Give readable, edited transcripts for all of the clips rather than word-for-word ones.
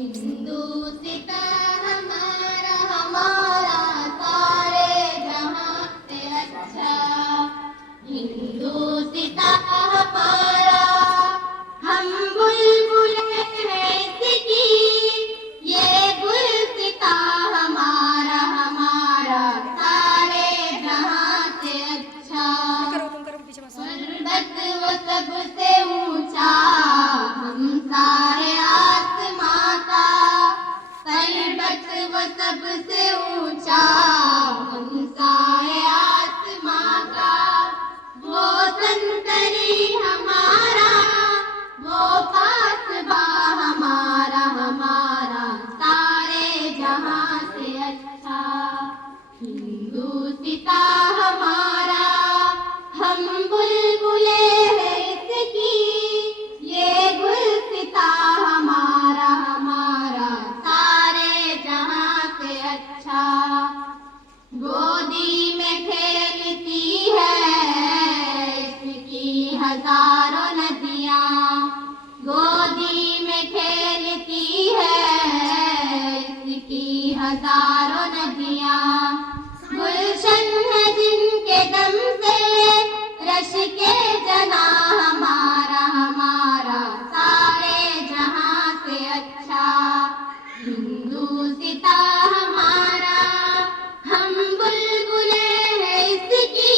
हिंदुस्तां हमारा हमारा सारे जहां से अच्छा। हिंदुस्तां हमारा हम बुलबुलें हैं इसकी, ये गुलसितां हमारा हमारा सारे जहां से अच्छा। पर्वत वो सबसे ऊंचा हम सारे आसमां का, पर्वत वो सबसे ऊंचा हम सारे आसमां का। वो संतरी हमारा, वो पासबा हमारा हमारा सारे जहां से अच्छा। हिंदुस्तां हमारा हम बुलबुले हैं इसकी, ये गुलसितां हमारा हमारा सारे जहां से अच्छा। गोदी में खेलती है इसकी हजारों नदियां, गोदी में खेलती है इसकी हजारों नदियां। गुलशन है जिनके दम से रश के जना हमारा हमारा सारे जहां से अच्छा। हिंदुस्तां हमारा हम बुलबुले हैं इसकी,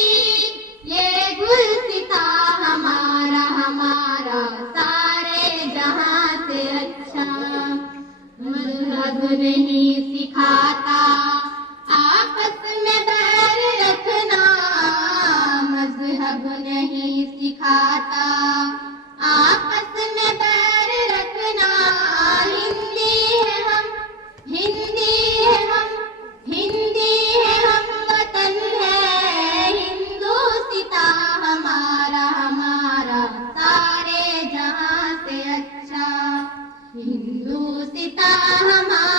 ये गुलसितां हमारा हमारा सारे जहां से अच्छा। मजहब नहीं सिखाता आपस में बैर रखना, मजहब नहीं सिखाता आपस में बैर रखना। हिंदी है हम, हिंदी है हम, हिंदी है हम, वतन है हिंदुस्तां हमारा हमारा सारे जहां से अच्छा। हिंदुस्तां हमारा